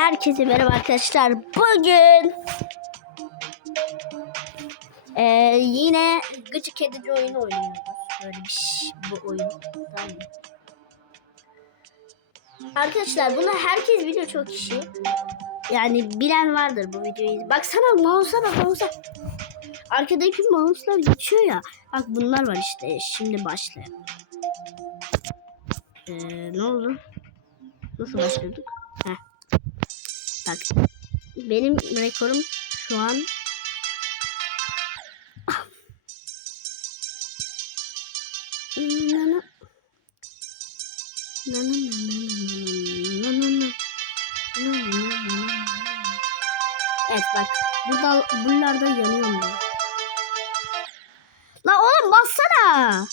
Herkese merhaba arkadaşlar. Bugün eee, yine gıcık edici oyunu oynuyoruz. Böyle bir şey, bu oyun. Arkadaşlar bunu herkes biliyor çok kişi. Yani bilen vardır bu videoyu. Baksana mouse'a bak mouse'a. Arkadaki mouse'lar geçiyor ya. Bak bunlar var işte. Şimdi başlayalım. Eee, ne oldu? Nasıl başladık? Bak. Benim rekorum şu an. Nana, nana, nana. Evet bak. Burada buralarda yanıyorum ben. La oğlum bassana.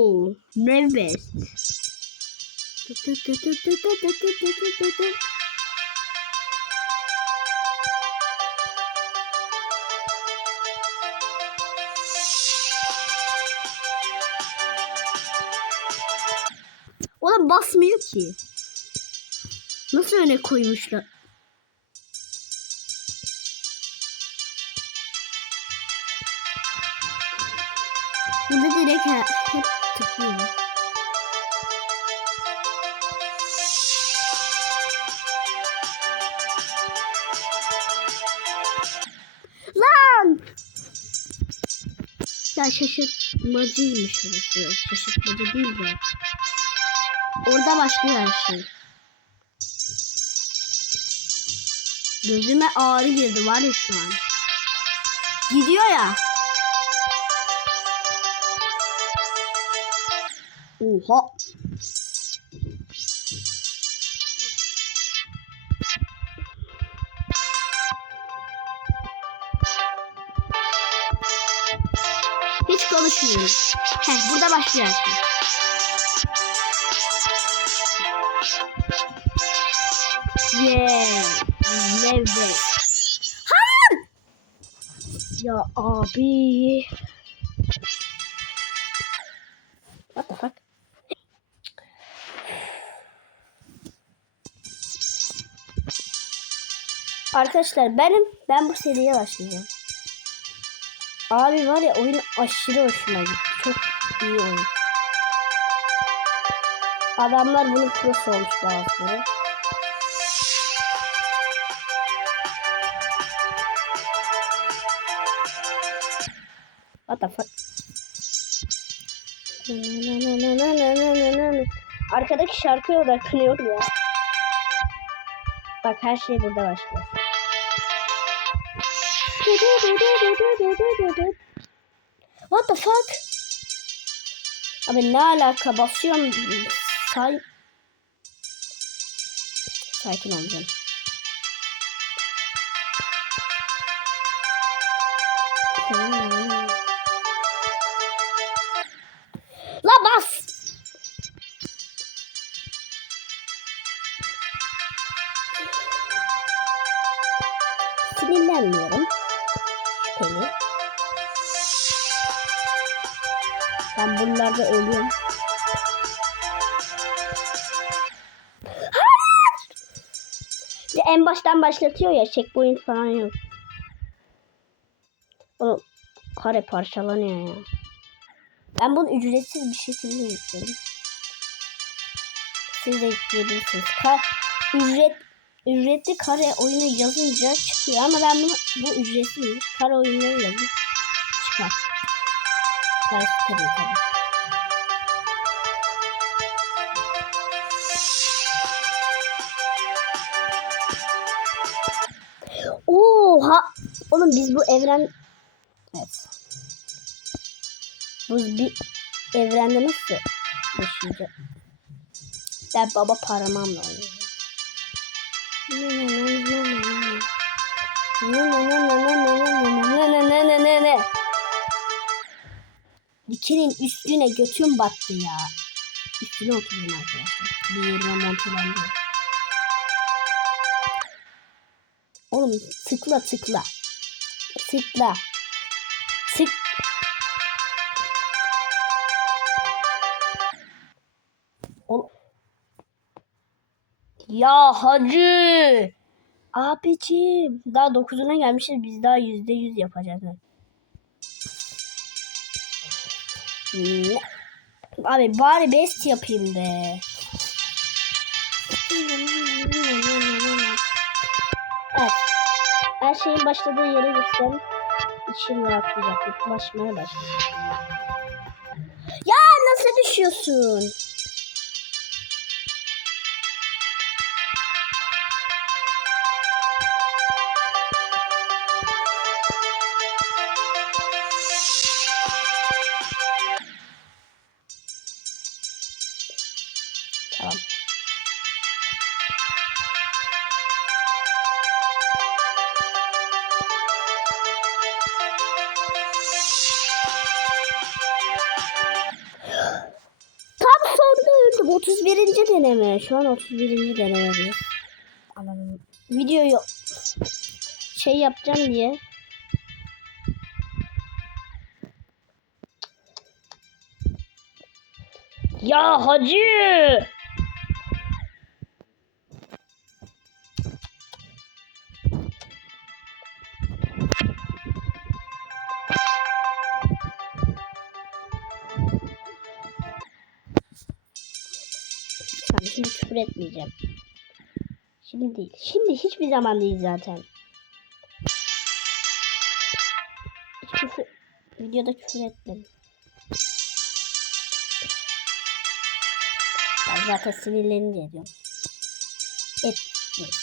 Oo, nervous. Oğlum basmıyor ki. Nasıl öne koymuşlar? Burada direkt he- hep Ya şaşırtmacıymış orası. Şaşırtmacı değil de. Orada başlıyor her şey. Gözüme ağrı girdi var ya şu an. Gidiyor ya. Oha. Hiç konuşmuyorum. Heh, burada başlıyor şey. Yeah. Nerede? Hayır! Ya abi. What the fuck? Arkadaşlar benim ben bu seriye başlayacağım. Abi var ya oyun aşırı hoşuma gitti. Çok iyi oyun. Adamlar bunun prosu olmuş bazıları. What the fuck? Arkadaki şarkıya odaklanıyorum ya. Bak her şey burada başlıyor. What the fuck? Abi ne alaka basıyorum say sakin olacağım. Ben bunlarda ölüyorum. En baştan başlatıyor ya checkpoint falan yok. O kare parçalanıyor ya. Ben bunu ücretsiz bir şekilde yükledim. Siz de yükleyebilirsiniz. Ka ücret ücretli kare oyunu yazınca çıkıyor ama ben bunu bu ücretsiz kare oyunları yazın çıkar. Parası tabii tabii. Oha! Oğlum biz bu evren... Evet. Bu bir evrende nasıl yaşayacak? Ben baba paramamla oynuyorum. Dikenin üstüne götüm battı ya. Üstüne oturuyorum arkadaşlar. Bir yerime montulandı. Oğlum tıkla tıkla. Tıkla. Tık. Ol ya hacı. Abicim daha 9'una gelmişiz biz daha yüzde yüz yapacağız. Ne? Abi bari best yapayım be. Evet. Her şeyin başladığı yere gitsem içim rahatlayacak. Yaklaşmaya başlayacak. Ya nasıl düşüyorsun? Öldüm. 31. deneme. Şu an 31. denemedeyiz. Anladım. Videoyu şey yapacağım diye. Ya hacı. Küfür etmeyeceğim. Şimdi değil. Şimdi hiçbir zaman değil zaten. Hiç küfür... Videoda küfür etmedim. Ben zaten sinirlenince ediyorum. Et. et.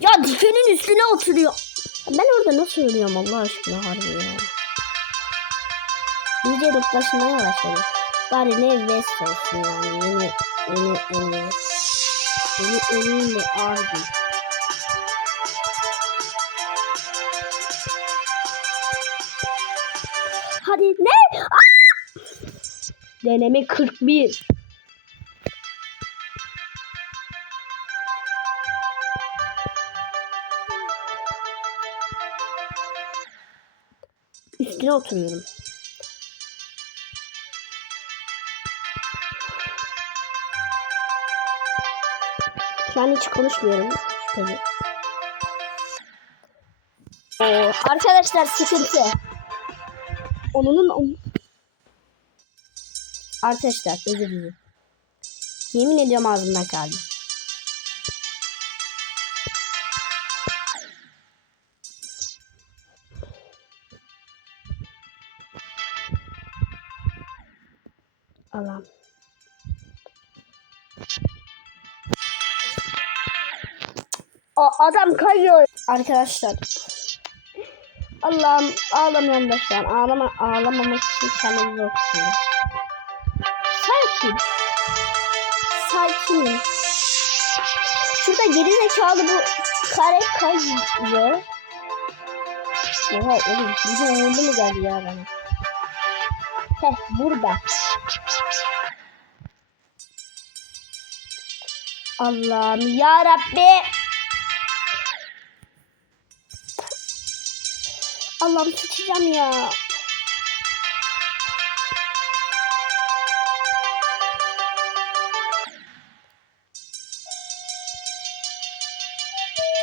Ya dikenin üstüne oturuyor. Ben orada nasıl ölüyorum Allah aşkına harbi ya. İyice rıplaşmaya başladı. Bari ne vest olsun yani. Yeni, yeni, yeni. Yeni ölüyle ağırdı. Hadi ne? Aa! Deneme 41. Üstüne oturuyorum. Şu an hiç konuşmuyorum. Şüpheli. Ee, arkadaşlar sıkıntı. Onun Arkadaşlar özür dilerim. Yemin ediyorum ağzımdan kaldı. Allah'ım. O adam kayıyor. Arkadaşlar. Allah'ım ağlamıyorum da şu an. Ağlama, ağlamamak için kendimi zor tutuyorum. Sakin. Şurada geri zekalı bu kare kayıyor. Oha oğlum bir de uğurlu geldi ya bana? Heh burada. Allah'ım ya Rabbi. Allah'ım sıçacağım ya.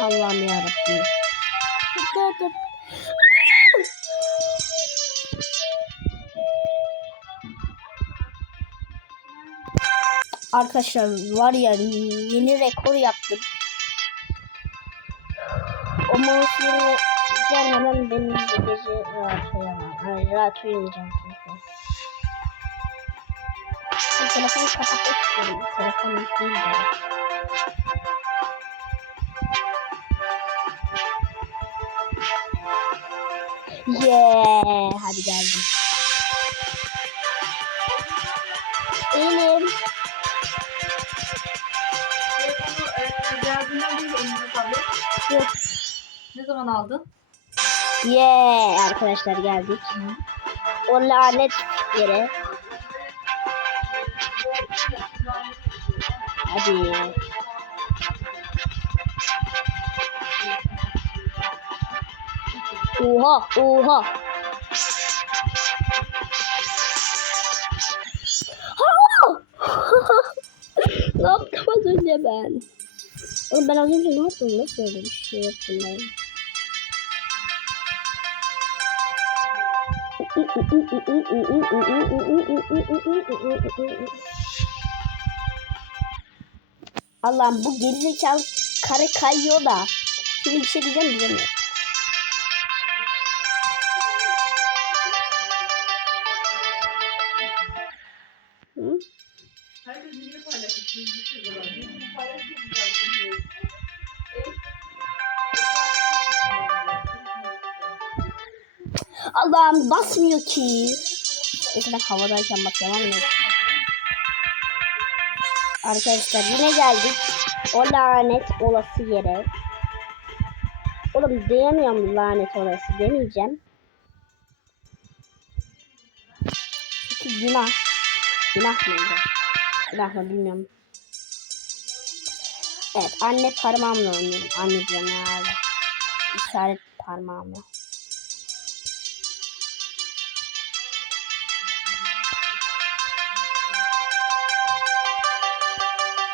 Allah'ım ya Rabbi. Arkadaşlar var ya yeni rekor yaptım. O mouse yerine gelmeden benim de gece rahat uyuyamam. Yani rahat uyumayacağım. Ben telefonu kapatmak istiyorum. Telefon değil de. Yeah, hadi geldim. Zaman aldın? Yeah arkadaşlar geldik. o lanet yere. Hadi. Oha, oha. Ha! ne yaptım az önce ben? Oğlum ben az önce ne yaptım? Nasıl öyle bir şey yaptım ben? Allah'ım bu gerizekalı kare kayıyor da. Şimdi bir şey diyeceğim diyeceğim. Herkes bilgi. Allah'ım basmıyor ki. Neyse ben havadayken ama neyse. Arkadaşlar yine geldik. O lanet olası yere. Oğlum diyemiyorum lanet olası demeyeceğim. Çünkü günah. Günah mıydı? Günah mı bilmiyorum. Evet anne parmağımla oynuyorum. Anne diyorum herhalde. İşaret parmağımla.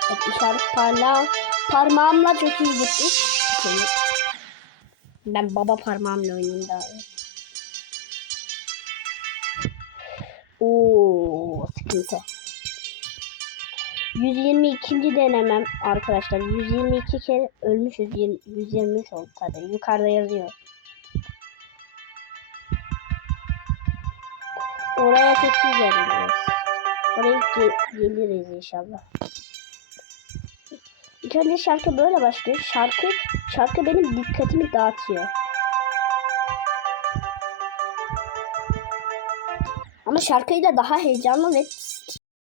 Evet, işaret parla parmağımla çok iyi gitti. Ben baba parmağımla oynayayım daha iyi. Oo, sıkıntı. 122. denemem arkadaşlar. 122 kere ölmüşüz. 123 oldu tabii. Yukarıda yazıyor. Oraya çok iyi geliriz. Oraya ge- geliriz inşallah. Önce şarkı böyle başlıyor. Şarkı şarkı benim dikkatimi dağıtıyor. Ama şarkıyla daha heyecanlı ve